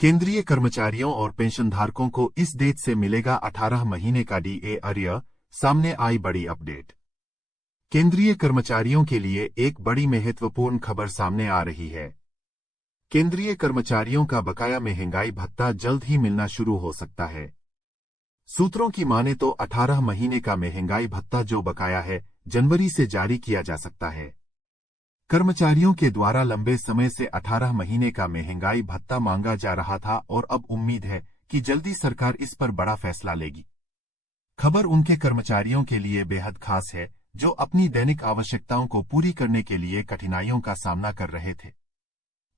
केंद्रीय कर्मचारियों और पेंशनधारकों को इस डेट से मिलेगा 18 महीने का डीए अर्य, सामने आई बड़ी अपडेट। केंद्रीय कर्मचारियों के लिए एक बड़ी महत्वपूर्ण खबर सामने आ रही है। केंद्रीय कर्मचारियों का बकाया महंगाई भत्ता जल्द ही मिलना शुरू हो सकता है। सूत्रों की माने तो 18 महीने का महंगाई भत्ता जो बकाया है, जनवरी से जारी किया जा सकता है। कर्मचारियों के द्वारा लंबे समय से 18 महीने का महंगाई भत्ता मांगा जा रहा था और अब उम्मीद है कि जल्दी सरकार इस पर बड़ा फैसला लेगी। खबर उनके कर्मचारियों के लिए बेहद खास है जो अपनी दैनिक आवश्यकताओं को पूरी करने के लिए कठिनाइयों का सामना कर रहे थे।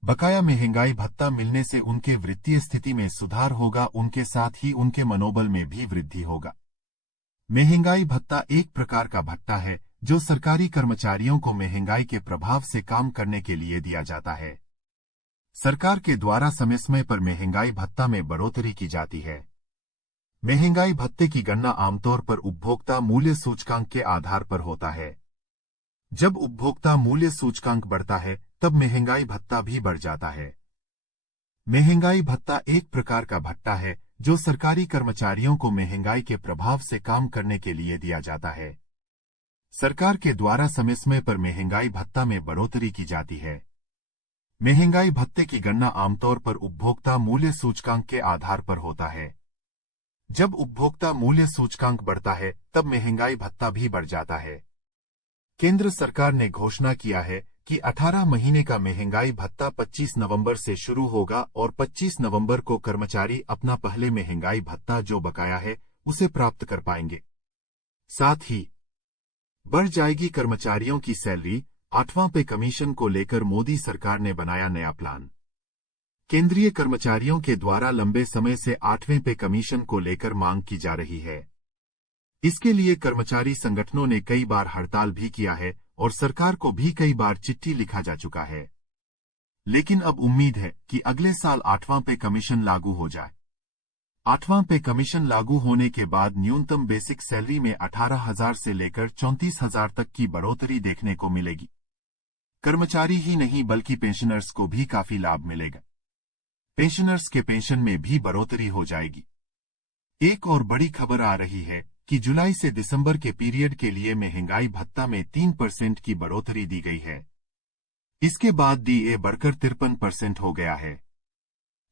बकाया महंगाई भत्ता मिलने से उनके वित्तीय स्थिति में सुधार होगा, उनके साथ ही उनके मनोबल में भी वृद्धि होगा। महंगाई भत्ता एक प्रकार का भत्ता है जो सरकारी कर्मचारियों को महंगाई के प्रभाव से काम करने के लिए दिया जाता है। सरकार के द्वारा समय समय पर महंगाई भत्ता में बढ़ोतरी की जाती है। महंगाई भत्ते की गणना आमतौर पर उपभोक्ता मूल्य सूचकांक के आधार पर होता है। जब उपभोक्ता मूल्य सूचकांक बढ़ता है तब महंगाई भत्ता भी बढ़ जाता है। महंगाई भत्ता एक प्रकार का भत्ता है जो सरकारी कर्मचारियों को महंगाई के प्रभाव से काम करने के लिए दिया जाता है। सरकार के द्वारा समय समय पर महंगाई भत्ता में बढ़ोतरी की जाती है। महंगाई भत्ते की गणना आमतौर पर उपभोक्ता मूल्य सूचकांक के आधार पर होता है। जब उपभोक्ता मूल्य सूचकांक बढ़ता है तब महंगाई भत्ता भी बढ़ जाता है। केंद्र सरकार ने घोषणा किया है कि 18 महीने का महंगाई भत्ता 25 नवंबर से शुरू होगा और 25 नवंबर को कर्मचारी अपना पहले महंगाई भत्ता जो बकाया है उसे प्राप्त कर पाएंगे। साथ ही बढ़ जाएगी कर्मचारियों की सैलरी। 8वां पे कमीशन को लेकर मोदी सरकार ने बनाया नया प्लान। केंद्रीय कर्मचारियों के द्वारा लंबे समय से 8वें पे कमीशन को लेकर मांग की जा रही है। इसके लिए कर्मचारी संगठनों ने कई बार हड़ताल भी किया है और सरकार को भी कई बार चिट्ठी लिखा जा चुका है। लेकिन अब उम्मीद है कि अगले साल 8वां पे कमीशन लागू हो जाए। 8वां पे कमीशन लागू होने के बाद न्यूनतम बेसिक सैलरी में 18,000 से लेकर 34,000 तक की बढ़ोतरी देखने को मिलेगी। कर्मचारी ही नहीं बल्कि पेंशनर्स को भी काफी लाभ मिलेगा। पेंशनर्स के पेंशन में भी बढ़ोतरी हो जाएगी। एक और बड़ी खबर आ रही है कि जुलाई से दिसंबर के पीरियड के लिए महंगाई भत्ता में 3% की बढ़ोतरी दी गई है। इसके बाद डीए बढ़कर 53% हो गया है।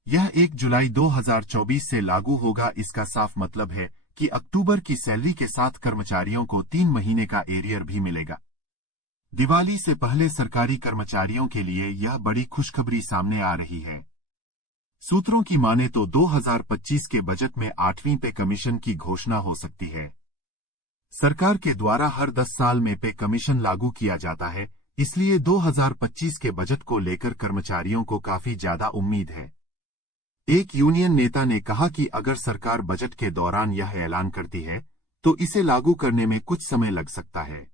यह 1 जुलाई 2024 से लागू होगा। इसका साफ मतलब है कि अक्टूबर की सैलरी के साथ कर्मचारियों को 3 महीने का एरियर भी मिलेगा। दिवाली से पहले सरकारी कर्मचारियों के लिए यह बड़ी खुशखबरी सामने आ रही है। सूत्रों की माने तो 2025 के बजट में 8वीं पे कमीशन की घोषणा हो सकती है। सरकार के द्वारा हर 10 साल में पे कमीशन लागू किया जाता है, इसलिए 2025 के बजट को लेकर कर्मचारियों को काफी ज्यादा उम्मीद है। एक यूनियन नेता ने कहा कि अगर सरकार बजट के दौरान यह ऐलान करती है तो इसे लागू करने में कुछ समय लग सकता है।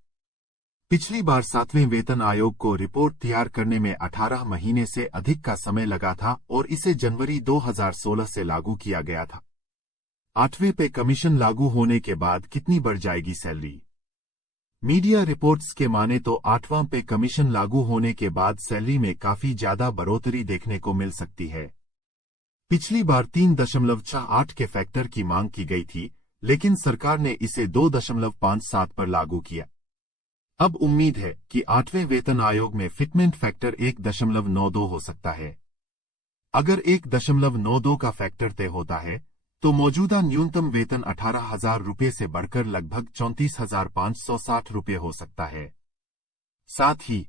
पिछली बार 7वें वेतन आयोग को रिपोर्ट तैयार करने में 18 महीने से अधिक का समय लगा था और इसे जनवरी 2016 से लागू किया गया था। 8वें पे कमीशन लागू होने के बाद कितनी बढ़ जाएगी सैलरी? मीडिया रिपोर्ट्स के माने तो 8वां पे कमीशन लागू होने के बाद सैलरी में काफी ज्यादा बढ़ोतरी देखने को मिल सकती है। पिछली बार 3.68 के फैक्टर की मांग की गई थी, लेकिन सरकार ने इसे 2.57 पर लागू किया। अब उम्मीद है कि 8वें वेतन आयोग में फिटमेंट फैक्टर 1.92 हो सकता है। अगर 1.92 का फैक्टर तय होता है तो मौजूदा न्यूनतम वेतन 18,000 रुपये से बढ़कर लगभग 34,560 रुपये हो सकता है। साथ ही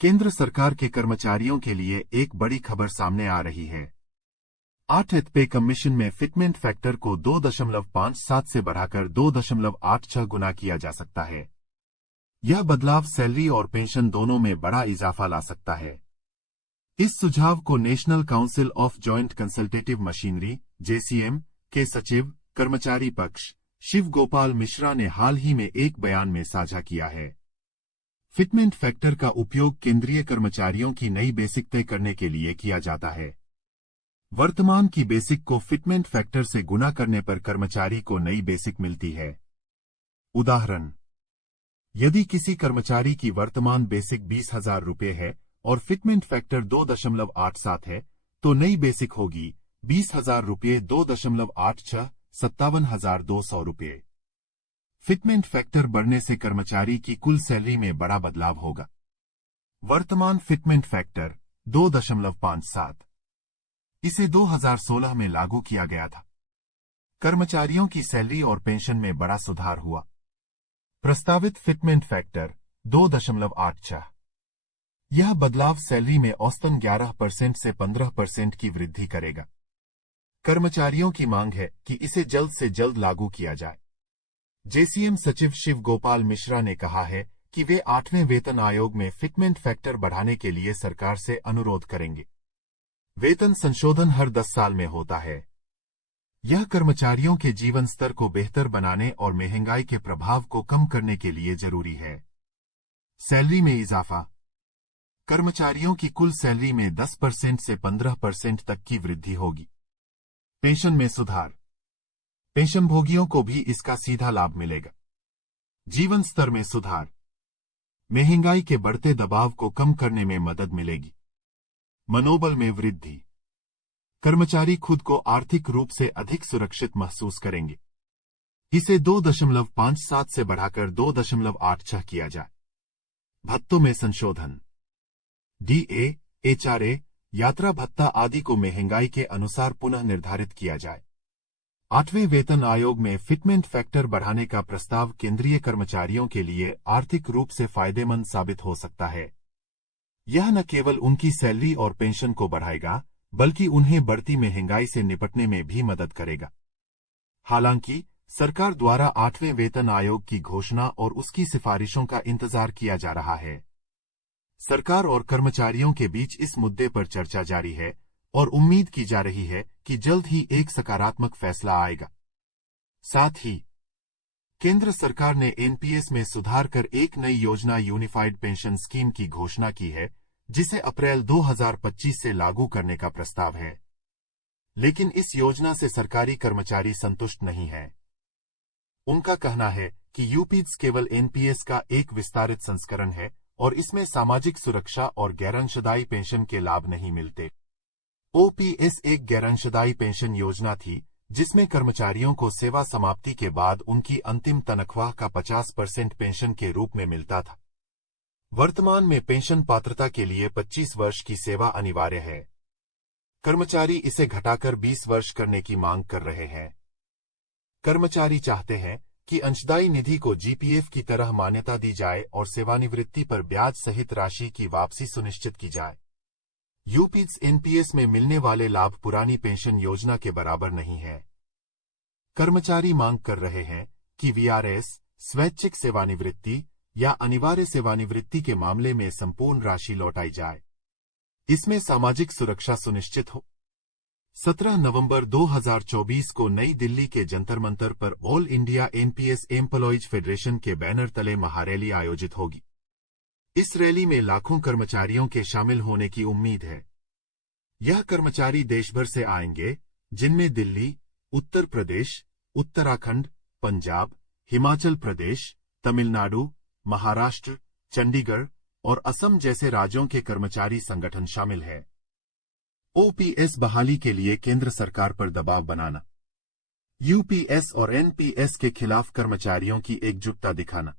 केंद्र सरकार के कर्मचारियों के लिए एक बड़ी खबर सामने आ रही है। 8th पे कमीशन में फिटमेंट फैक्टर को 2.57 से बढ़ाकर 2.86 गुना किया जा सकता है। यह बदलाव सैलरी और पेंशन दोनों में बड़ा इजाफा ला सकता है। इस सुझाव को national council of joint consultative machinery (JCM) के सचिव कर्मचारी पक्ष शिव गोपाल मिश्रा ने हाल ही में एक बयान में साझा किया है। फिटमेंट फैक्टर का उपयोग केंद्रीय कर्मचारियों की नई बेसिक तय करने के लिए किया जाता है। वर्तमान की बेसिक को फिटमेंट फैक्टर से गुना करने पर कर्मचारी को नई बेसिक मिलती है। उदाहरण, यदि किसी कर्मचारी की वर्तमान बेसिक 20,000 रुपये है और फिटमेंट फैक्टर 2.87 है, तो नई बेसिक होगी 20,000 रुपये 2.86 57,200 रुपये। फिटमेंट फैक्टर बढ़ने से कर्मचारी की कुल सैलरी में बड़ा बदलाव होगा। वर्तमान फिटमेंट फैक्टर 2.57। इसे 2016 में लागू किया गया था। कर्मचारियों की सैलरी और पेंशन में बड़ा सुधार हुआ। प्रस्तावित फिटमेंट फैक्टर 2.86। यह बदलाव सैलरी में औसतन 11% से 15% की वृद्धि करेगा। कर्मचारियों की मांग है कि इसे जल्द से जल्द लागू किया जाए। जेसीएम सचिव शिव गोपाल मिश्रा ने कहा है कि वे 8वें वेतन आयोग में फिटमेंट फैक्टर बढ़ाने के लिए सरकार से अनुरोध करेंगे। वेतन संशोधन हर 10 साल में होता है। यह कर्मचारियों के जीवन स्तर को बेहतर बनाने और महंगाई के प्रभाव को कम करने के लिए जरूरी है। सैलरी में इजाफा। कर्मचारियों की कुल सैलरी में 10% से 15% तक की वृद्धि होगी। पेंशन में सुधार। पेंशनभोगियों को भी इसका सीधा लाभ मिलेगा। जीवन स्तर में सुधार। महंगाई के बढ़ते दबाव को कम करने में मदद मिलेगी। मनोबल में वृद्धि। कर्मचारी खुद को आर्थिक रूप से अधिक सुरक्षित महसूस करेंगे। इसे 2.57 से बढ़ाकर 2.86 किया जाए। भत्तों में संशोधन। डीए, एचआरए, यात्रा भत्ता आदि को महंगाई के अनुसार पुनः निर्धारित किया जाए। 8वें वेतन आयोग में फिटमेंट फैक्टर बढ़ाने का प्रस्ताव केंद्रीय कर्मचारियों के लिए आर्थिक रूप से फायदेमंद साबित हो सकता है। यह न केवल उनकी सैलरी और पेंशन को बढ़ाएगा, बल्कि उन्हें बढ़ती महंगाई से निपटने में भी मदद करेगा। हालांकि सरकार द्वारा 8वें वेतन आयोग की घोषणा और उसकी सिफारिशों का इंतजार किया जा रहा है। सरकार और कर्मचारियों के बीच इस मुद्दे पर चर्चा जारी है और उम्मीद की जा रही है कि जल्द ही एक सकारात्मक फैसला आएगा। साथ ही केंद्र सरकार ने एनपीएस में सुधार कर एक नई योजना यूनिफाइड पेंशन स्कीम की घोषणा की है, जिसे अप्रैल 2025 से लागू करने का प्रस्ताव है। लेकिन इस योजना से सरकारी कर्मचारी संतुष्ट नहीं हैं। उनका कहना है कि यूपीएस केवल एनपीएस का एक विस्तारित संस्करण है और इसमें सामाजिक सुरक्षा और गैरअंशदायी पेंशन के लाभ नहीं मिलते। ओपीएस एक गैरअंशदायी पेंशन योजना थी, जिसमें कर्मचारियों को सेवा समाप्ति के बाद उनकी अंतिम तनख्वाह का 50% पेंशन के रूप में मिलता था। वर्तमान में पेंशन पात्रता के लिए 25 वर्ष की सेवा अनिवार्य है। कर्मचारी इसे घटाकर 20 वर्ष करने की मांग कर रहे हैं। कर्मचारी चाहते हैं कि अंशदायी निधि को जीपीएफ की तरह मान्यता दी जाए और सेवानिवृत्ति पर ब्याज सहित राशि की वापसी सुनिश्चित की जाए। यूपीएस एनपीएस में मिलने वाले लाभ पुरानी पेंशन योजना के बराबर नहीं है। कर्मचारी मांग कर रहे हैं कि वीआरएस, स्वैच्छिक सेवानिवृत्ति या अनिवार्य सेवानिवृत्ति के मामले में संपूर्ण राशि लौटाई जाए। इसमें सामाजिक सुरक्षा सुनिश्चित हो। 17 नवंबर 2024 को नई दिल्ली के जंतर मंतर पर all India NPS employees federation के बैनर तले महारैली आयोजित होगी। इस रैली में लाखों कर्मचारियों के शामिल होने की उम्मीद है। यह कर्मचारी देशभर से आएंगे, जिनमें दिल्ली, उत्तर प्रदेश, उत्तराखंड, पंजाब, हिमाचल प्रदेश, तमिलनाडु, महाराष्ट्र, चंडीगढ़ और असम जैसे राज्यों के कर्मचारी संगठन शामिल है। ओपीएस बहाली के लिए केंद्र सरकार पर दबाव बनाना। यूपीएस और एनपीएस के खिलाफ कर्मचारियों की एकजुटता दिखाना।